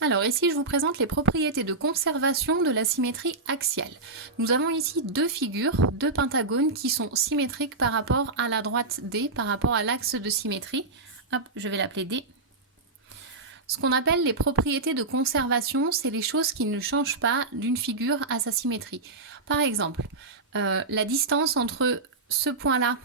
Alors ici, je vous présente les propriétés de conservation de la symétrie axiale. Nous avons ici deux figures, deux pentagones qui sont symétriques par rapport à la droite D, par rapport à l'axe de symétrie. Hop, je vais l'appeler D. Ce qu'on appelle les propriétés de conservation, c'est les choses qui ne changent pas d'une figure à sa symétrie. Par exemple, la distance entre ce point-là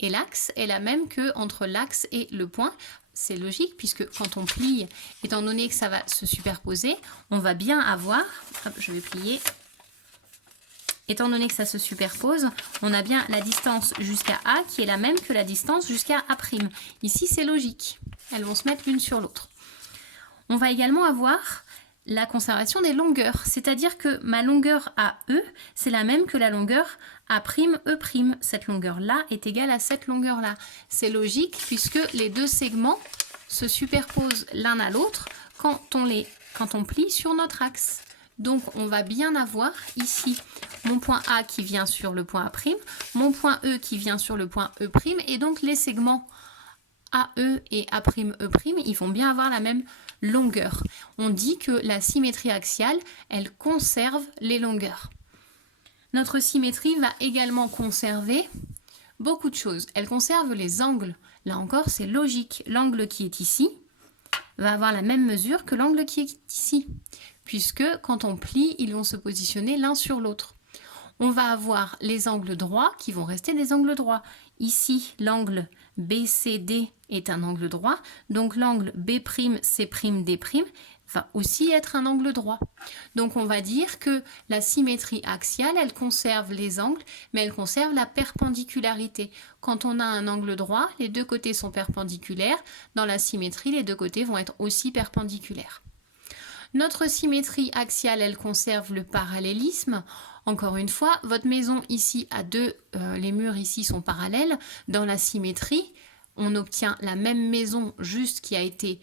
et l'axe est la même que entre l'axe et le point. C'est logique puisque quand on plie, étant donné que ça va se superposer, on va bien avoir, hop, je vais plier, étant donné que ça se superpose, on a bien la distance jusqu'à A qui est la même que la distance jusqu'à A'. Ici, c'est logique. Elles vont se mettre l'une sur l'autre. On va également avoir la conservation des longueurs, c'est-à-dire que ma longueur AE, c'est la même que la longueur A'E'. Cette longueur-là est égale à cette longueur-là. C'est logique puisque les deux segments se superposent l'un à l'autre quand on plie sur notre axe. Donc on va bien avoir ici mon point A qui vient sur le point A', mon point E qui vient sur le point E', et donc les segments AE et A'E', ils vont bien avoir la même longueur. On dit que la symétrie axiale, elle conserve les longueurs. Notre symétrie va également conserver beaucoup de choses. Elle conserve les angles. Là encore, c'est logique. L'angle qui est ici va avoir la même mesure que l'angle qui est ici, puisque quand on plie, ils vont se positionner l'un sur l'autre. On va avoir les angles droits qui vont rester des angles droits. Ici, l'angle BCD est un angle droit, donc l'angle B'C'D' va aussi être un angle droit. Donc on va dire que la symétrie axiale, elle conserve les angles, mais elle conserve la perpendicularité. Quand on a un angle droit, les deux côtés sont perpendiculaires. Dans la symétrie, les deux côtés vont être aussi perpendiculaires. Notre symétrie axiale, elle conserve le parallélisme. Encore une fois, votre maison ici a les murs ici sont parallèles. Dans la symétrie, on obtient la même maison juste qui a été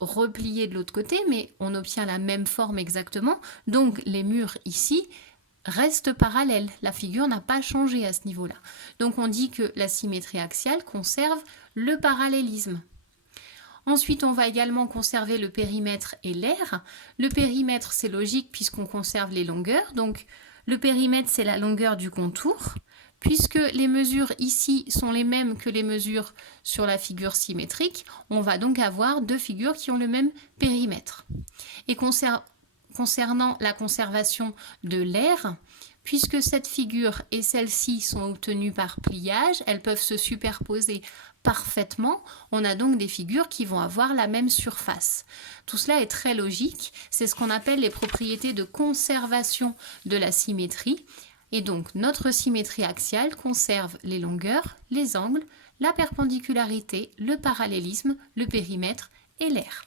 repliée de l'autre côté, mais on obtient la même forme exactement. Donc les murs ici restent parallèles. La figure n'a pas changé à ce niveau-là. Donc on dit que la symétrie axiale conserve le parallélisme. Ensuite, on va également conserver le périmètre et l'aire. Le périmètre, c'est logique puisqu'on conserve les longueurs. Donc, le périmètre, c'est la longueur du contour. Puisque les mesures ici sont les mêmes que les mesures sur la figure symétrique, on va donc avoir deux figures qui ont le même périmètre. Et concernant la conservation de l'aire, puisque cette figure et celle-ci sont obtenues par pliage, elles peuvent se superposer parfaitement. On a donc des figures qui vont avoir la même surface. Tout cela est très logique. C'est ce qu'on appelle les propriétés de conservation de la symétrie. Et donc, notre symétrie axiale conserve les longueurs, les angles, la perpendicularité, le parallélisme, le périmètre et l'aire.